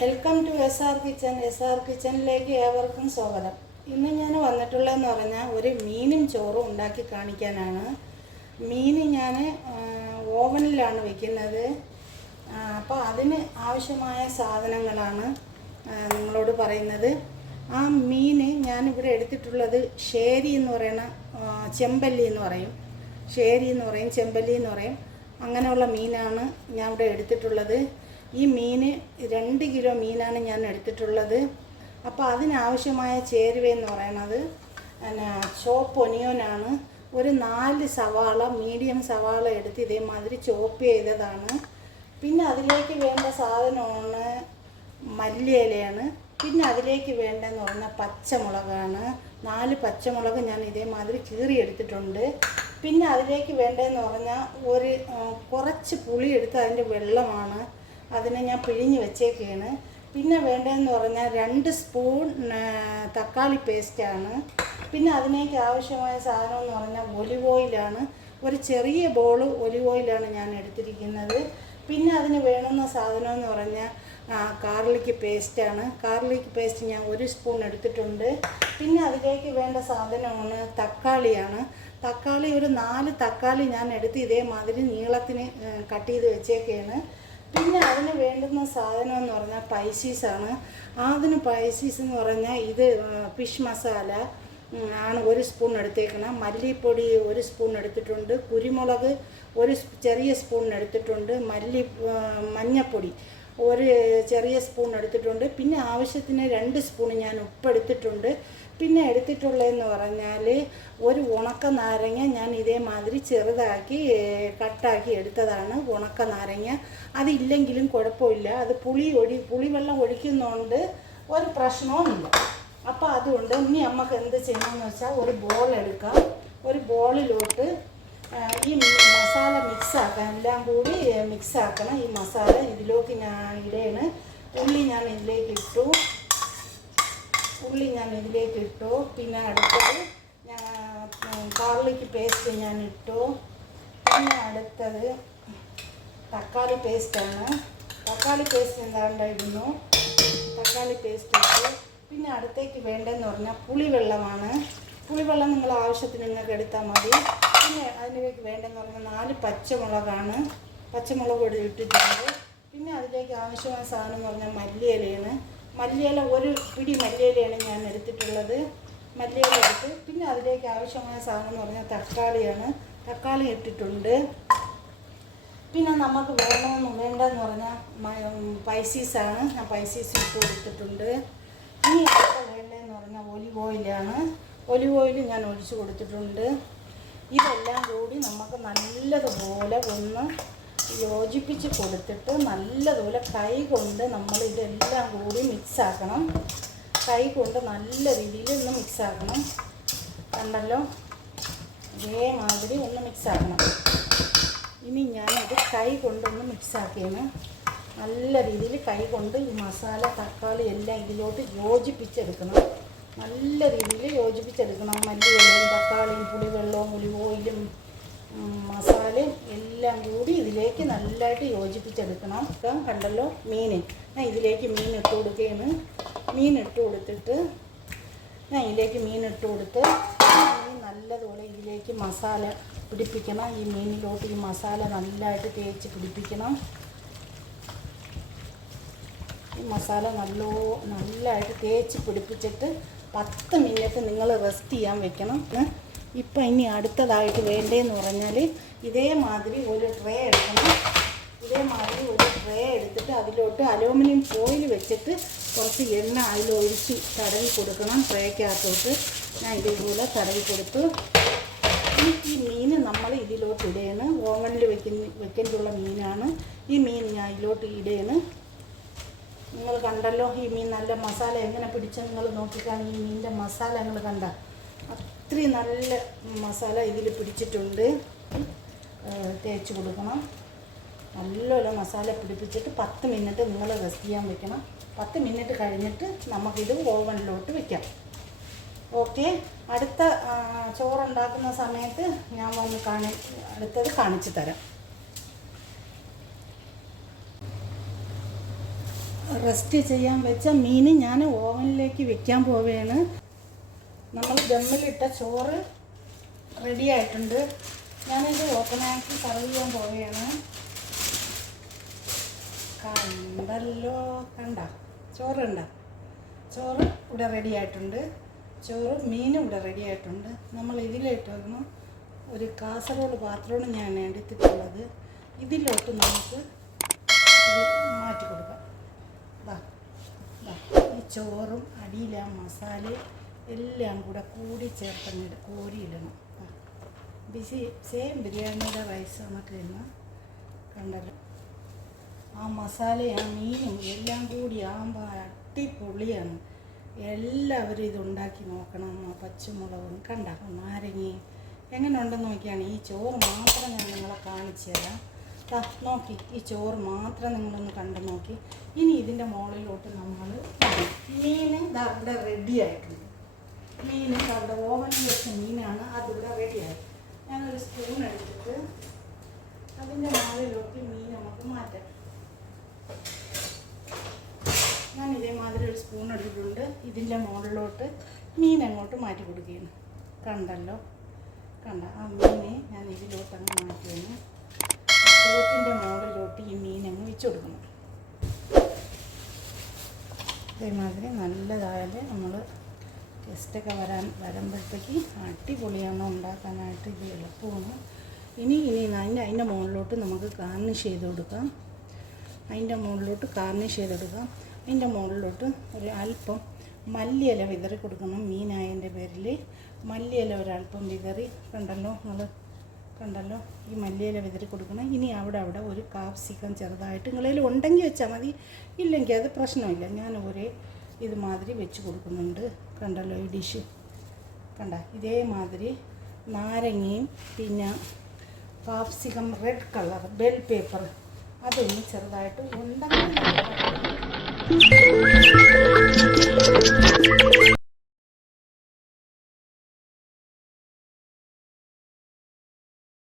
Welcome to S R kitchen S ആർ കിച്ചണിലേക്ക് ഏവർക്കും സ്വാഗതം. ഇന്ന് ഞാൻ വന്നിട്ടുള്ളതെന്ന് പറഞ്ഞാൽ ഒരു മീനും ചോറും ഉണ്ടാക്കി കാണിക്കാനാണ്. മീൻ ഞാൻ ഓവനിലാണ് വെക്കുന്നത്. അപ്പോൾ അതിന് ആവശ്യമായ സാധനങ്ങളാണ് നിങ്ങളോട് പറയുന്നത്. ആ മീൻ ഞാനിവിടെ എടുത്തിട്ടുള്ളത് ഷേരി എന്ന് പറയുന്ന ചെമ്പല്ലി എന്ന് പറയും. ഷേരി എന്ന് പറയും ചെമ്പല്ലി എന്ന് പറയും. അങ്ങനെയുള്ള മീനാണ് ഞാൻ ഇവിടെ എടുത്തിട്ടുള്ളത്. ഈ മീൻ രണ്ട് കിലോ മീനാണ് ഞാൻ എടുത്തിട്ടുള്ളത്. അപ്പോൾ അതിനാവശ്യമായ ചേരുവയെന്ന് പറയണത് പിന്നെ ചോപ്പ് ഒനിയോനാണ് ഒരു നാല് സവാള മീഡിയം സവാള എടുത്ത് ഇതേമാതിരി ചോപ്പ് ചെയ്തതാണ്. പിന്നെ അതിലേക്ക് വേണ്ട സാധനമാണ് മല്ലിയിലയാണ് പിന്നെ അതിലേക്ക് വേണ്ടതെന്ന് പറഞ്ഞാൽ പച്ചമുളകാണ്. നാല് പച്ചമുളക് ഞാൻ ഇതേമാതിരി കീറി എടുത്തിട്ടുണ്ട്. പിന്നെ അതിലേക്ക് വേണ്ടതെന്ന് പറഞ്ഞാൽ ഒരു കുറച്ച് പുളി എടുത്ത് അതിന്റെ വെള്ളമാണ്. അതിനെ ഞാൻ പിഴിഞ്ഞ് വെച്ചേക്കാണ്. പിന്നെ വേണ്ടതെന്ന് പറഞ്ഞാൽ രണ്ട് സ്പൂൺ തക്കാളി പേസ്റ്റാണ്. പിന്നെ അതിനേക്ക് ആവശ്യമായ സാധനം എന്ന് പറഞ്ഞാൽ ഒലിവ് ഓയിലാണ്. ഒരു ചെറിയ ബോൾ ഒലിവ് ഓയിലാണ് ഞാൻ എടുത്തിരിക്കുന്നത്. പിന്നെ അതിന് വേണമെന്ന സാധനം എന്ന് പറഞ്ഞാൽ കാർലിക്ക് പേസ്റ്റാണ്. കാർലിക്ക് പേസ്റ്റ് ഞാൻ ഒരു സ്പൂൺ എടുത്തിട്ടുണ്ട്. പിന്നെ അതിലേക്ക് വേണ്ട സാധനമാണ് തക്കാളിയാണ്. തക്കാളി ഒരു നാല് തക്കാളി ഞാൻ എടുത്ത് ഇതേമാതിരി നീളത്തിന് കട്ട് ചെയ്ത് വെച്ചേക്കാണ്. പിന്നെ അതിന് വേണ്ടുന്ന സാധനം എന്ന് പറഞ്ഞാൽ പൈസീസാണ് അതിന് പൈസീസ് എന്ന് പറഞ്ഞാൽ ഇത് ഫിഷ് മസാല ആണ് ഒരു സ്പൂൺ എടുത്തേക്കണം. മല്ലിപ്പൊടി ഒരു സ്പൂൺ എടുത്തിട്ടുണ്ട്. കുരുമുളക് ഒരു ചെറിയ സ്പൂൺ എടുത്തിട്ടുണ്ട്. മല്ലി മഞ്ഞപ്പൊടി. ഒരു ചെറിയ സ്പൂൺ എടുത്തിട്ടുണ്ട്. പിന്നെ ആവശ്യത്തിന് രണ്ട് സ്പൂൺ ഞാൻ ഉപ്പ് എടുത്തിട്ടുണ്ട് പിന്നെ എടുത്തിട്ടുള്ളതെന്ന് പറഞ്ഞാൽ ഒരു ഉണക്ക നാരങ്ങ ഞാൻ ഇതേമാതിരി ചെറുതാക്കി കട്ടാക്കി എടുത്തതാണ് ഉണക്ക നാരങ്ങ. അതില്ലെങ്കിലും കുഴപ്പമില്ല. അത് പുളി ഒഴി പുളിവെള്ളം ഒഴിക്കുന്നതുകൊണ്ട് ഒരു പ്രശ്നവുമില്ല. അപ്പോൾ അതുകൊണ്ട് ഇനി നമുക്ക് എന്ത് ചെയ്യണമെന്ന് വെച്ചാൽ ഒരു ബോൾ എടുക്കാം. ഒരു ബോളിലോട്ട് ഈ മസാല മിക്സ് ആക്കാം എല്ലാം കൂടി മിക്സ് ആക്കണം ഈ മസാല ഇതിലേക്ക് ഞാൻ ഇടയാണ്. ഉള്ളി ഞാൻ ഇതിലേക്ക് ഇട്ടു. ഉള്ളി ഞാൻ ഇതിലേക്ക് ഇട്ടു. പിന്നെ അടുത്തത് ഞാൻ കാർലിക്ക് പേസ്റ്റ് ഞാൻ ഇട്ടു. പിന്നെ അടുത്തത് തക്കാളി പേസ്റ്റാണ് തക്കാളി പേസ്റ്റ് എന്താണ്ടായിരുന്നു തക്കാളി പേസ്റ്റ് ഇട്ടു. പിന്നെ അടുത്തേക്ക് വേണ്ടതെന്ന് പറഞ്ഞാൽ പുളിവെള്ളമാണ്. പുളിവെള്ളം നിങ്ങൾ ആവശ്യത്തിന് നിങ്ങൾക്ക് എടുത്താൽ മതി. അതിലേക്ക് വേണ്ടെന്ന് പറഞ്ഞാൽ നാല് പച്ചമുളകാണ്. പച്ചമുളക് കൂടി ഇട്ടിട്ടുണ്ട്. പിന്നെ അതിലേക്ക് ആവശ്യമായ സാധനം എന്ന് പറഞ്ഞാൽ മല്ലിയിലയാണ്. മല്ലിയില ഒരു പിടി മല്ലിയിലയാണ് ഞാൻ എടുത്തിട്ടുള്ളത്. മല്ലിയില എടുത്ത് പിന്നെ അതിലേക്ക് ആവശ്യമായ സാധനം എന്ന് പറഞ്ഞാൽ തക്കാളിയാണ്. തക്കാളി ഇട്ടിട്ടുണ്ട്. പിന്നെ നമുക്ക് വേണമെന്ന് വേണ്ടതെന്ന് പറഞ്ഞാൽ പൈസീസാണ് ഞാൻ പൈസീസ് ഇട്ട് കൊടുത്തിട്ടുണ്ട്. ഇനി വേണ്ടതെന്ന് പറഞ്ഞാൽ ഒലിവ് ഓയിലാണ് ഒലിവ് ഓയിൽ ഞാൻ ഒഴിച്ചു കൊടുത്തിട്ടുണ്ട്. ഇതെല്ലാം കൂടി നമുക്ക് നല്ലതുപോലെ ഒന്ന് യോജിപ്പിച്ച് കൊടുത്തിട്ട് നല്ലതുപോലെ കൈ കൊണ്ട് നമ്മൾ ഇതെല്ലാം കൂടി മിക്സാക്കണം കൈ കൊണ്ട് നല്ല രീതിയിൽ ഒന്ന് മിക്സാക്കണം കണ്ടല്ലോ? ഇതേമാതിരി ഒന്ന് മിക്സാക്കണം ഇനി ഞാനത് കൈ കൊണ്ടൊന്ന് മിക്സാക്കിയാണ് നല്ല രീതിയിൽ കൈ കൊണ്ട് ഈ മസാല തക്കാളി എല്ലാം ഇതിലോട്ട് യോജിപ്പിച്ചെടുക്കണം. നല്ല രീതിയിൽ യോജിപ്പിച്ചെടുക്കണം. മല്ലിയിലയും തക്കാളിയും പുളിവെള്ളവും ഒലിവ് ഓയിലും മസാലയും എല്ലാം കൂടി ഇതിലേക്ക് നല്ലതായിട്ട് യോജിപ്പിച്ചെടുക്കണം. ഇപ്പം കണ്ടല്ലോ മീൻ. ഞാൻ ഇതിലേക്ക് മീൻ ഇട്ട് കൊടുക്കുകയാണ്. മീൻ ഇട്ട് കൊടുത്തിട്ട് ഞാൻ ഇതിലേക്ക് മീൻ ഇട്ട് കൊടുത്ത് മീൻ നല്ലതുപോലെ ഇതിലേക്ക് മസാല പിടിപ്പിക്കണം. ഈ മീനിലോട്ട് ഈ മസാല നല്ലതായിട്ട് തേച്ച് പിടിപ്പിക്കണം. ഈ മസാല നല്ലോ നല്ലതായിട്ട് തേച്ച് പിടിപ്പിച്ചിട്ട് പത്ത് മിനിറ്റ് നിങ്ങൾ റെസ്റ്റ് ചെയ്യാൻ വെക്കണം ഇപ്പം ഇനി അടുത്തതായിട്ട് വേണ്ടതെന്ന് പറഞ്ഞാൽ ഇതേമാതിരി ഒരു ട്രേ എടുക്കണം. ഇതേമാതിരി ഒരു ട്രേ എടുത്തിട്ട് അതിലോട്ട് അലൂമിനിയം ഫോയിൽ വെച്ചിട്ട് കുറച്ച് എണ്ണ അതിലൊഴിച്ച് തടവി കൊടുക്കണം ട്രേക്കകത്തോട്ട് ഞാൻ ഇതേപോലെ തടവി കൊടുത്തു. ഈ മീൻ നമ്മൾ ഇതിലോട്ട് ഇടയാണ് ഓവനിൽ വെക്കുന്ന വെക്കേണ്ടുള്ള മീനാണ്. ഈ മീൻ ഞാൻ ഇതിലോട്ട് ഇടയാണ് നിങ്ങൾ കണ്ടല്ലോ ഈ മീൻ നല്ല മസാല എങ്ങനെ പിടിച്ച നിങ്ങൾ നോക്കിക്കാൻ ഈ മീനിന്റെ മസാല നിങ്ങൾ കണ്ട. അത്രയും നല്ല മസാല ഇതിൽ പിടിച്ചിട്ടുണ്ട്. തേച്ച് കൊടുക്കണം. നല്ലപോലെ മസാല പിടിപ്പിച്ചിട്ട് പത്ത് മിനിറ്റ് നിങ്ങൾ റെസ്റ്റ് ചെയ്യാൻ വെക്കണം. പത്ത് മിനിറ്റ് കഴിഞ്ഞിട്ട് നമുക്കിത് ഓവനിലോട്ട് വെക്കാം. ഓക്കെ? അടുത്ത ചോറുണ്ടാക്കുന്ന സമയത്ത് ഞാൻ വന്ന് കാണി അടുത്തത് കാണിച്ചു തരാം. റെസ്റ്റ് ചെയ്യാൻ വെച്ച മീൻ ഞാൻ ഓവനിലേക്ക് വെക്കാൻ പോവുകയാണ് നമ്മൾ ദമ്മിലിട്ട ചോറ് റെഡി ആയിട്ടുണ്ട്. ഞാനിത് ഓപ്പണാക്കി സർവ് ചെയ്യാൻ പോവുകയാണ് കണ്ടല്ലോ കണ്ട ചോറ് കണ്ട. ചോറ് ഇവിടെ റെഡി ആയിട്ടുണ്ട്. ചോറ് മീനും ഇവിടെ റെഡി ആയിട്ടുണ്ട്. നമ്മൾ ഇതിലിട്ട് ഒരു കാസറോൾ പാത്രമാണ് ഞാൻ എടുത്തിട്ടുള്ളത്. ഇതിലോട്ട് നമുക്ക് മാറ്റി കൊടുക്കാം. ചോറും അടിയില ആ മസാലയും എല്ലാം കൂടെ കൂടി ചേർത്തങ്ങിട്ട് കോരിയിടണം. ബിസി സെയിം ബിരിയാണിയുടെ റൈസ് നമുക്ക് ഇന്ന് കണ്ടല്ലോ. ആ മസാലയും ആ മീനും എല്ലാം കൂടി ആകുമ്പോൾ അടിപൊളിയാണ്. എല്ലാവരും ഇതുണ്ടാക്കി നോക്കണം ആ പച്ചമുളകും കണ്ട നാരങ്ങയും. എങ്ങനെ ഉണ്ടെന്ന് നോക്കിയാണ് ഈ ചോറ് മാത്രം ഞാൻ നിങ്ങളെ കാണിച്ചു തരാം. നോക്കി ഈ ചോറ് മാത്രം നിങ്ങളൊന്ന് നോക്കി. ഇനി ഇതിന്റെ മുകളിലോട്ട് നമ്മൾ മീൻ ഇവിടെ റെഡി ആയിട്ടുണ്ട്. മീൻ അവിടെ ഓവനിൽ വെച്ച മീനാണ് അതിവിടെ റെഡിയായി ഞാനൊരു സ്പൂൺ എടുത്തിട്ട് അതിന്റെ മുകളിലോട്ട് മീൻ നമുക്ക് മാറ്റാം. ഞാൻ ഇതേമാതിരി ഒരു സ്പൂൺ എടുത്തിട്ടുണ്ട്. ഇതിന്റെ മുകളിലോട്ട് മീൻ അങ്ങോട്ട് മാറ്റി കൊടുക്കുകയാണ്. കണ്ടല്ലോ? കണ്ട ആ മീനെ ഞാൻ ഇതിലോട്ട് അങ്ങ് മാറ്റുകയാണ് ചോറ്റിന്റെ മുകളിലോട്ട് ഈ മീൻ അങ്ങ് വെച്ച് കൊടുക്കണം. ഇതേമാതിരി നല്ലതായാലേ നമ്മൾ ഗസ്റ്റൊക്കെ വരാൻ വരുമ്പോഴത്തേക്ക് അടിപൊളിയാണ് ഉണ്ടാക്കാനായിട്ട് ഇത് എളുപ്പമാണ്. ഇനി ഇനി അതിന്റെ അതിന്റെ മുകളിലോട്ട് നമുക്ക് ഗാർണിഷ് ചെയ്ത് കൊടുക്കാം. അതിന്റെ മുകളിലോട്ട് ഗാർണിഷ് ചെയ്തെടുക്കാം അതിന്റെ മുകളിലോട്ട് ഒരു അല്പം മല്ലിയില വിതറി കൊടുക്കണം മീനായതിന്റെ പേരിൽ. മല്ലിയില ഒരല്പം വിതറി കണ്ടല്ലോ നിങ്ങൾ കണ്ടല്ലോ ഈ മല്ലിയില വിതറി കൊടുക്കണം. ഇനി അവിടെ അവിടെ ഒരു കാപ്സിക്കം ചെറുതായിട്ട് നിങ്ങളതിൽ ഉണ്ടെങ്കിൽ വെച്ചാൽ മതി. ഇല്ലെങ്കിൽ അത് പ്രശ്നമില്ല. ഞാൻ ഒരേ ഇതുമാതിരി വെച്ച് കൊടുക്കുന്നുണ്ട്. കണ്ടല്ലോ ഈ ഡിഷ് കണ്ട ഇതേമാതിരി നാരങ്ങയും പിന്നെ capsicum red colour bell pepper അതൊന്ന് ചെറുതായിട്ട് ഉണ്ടെങ്കിൽ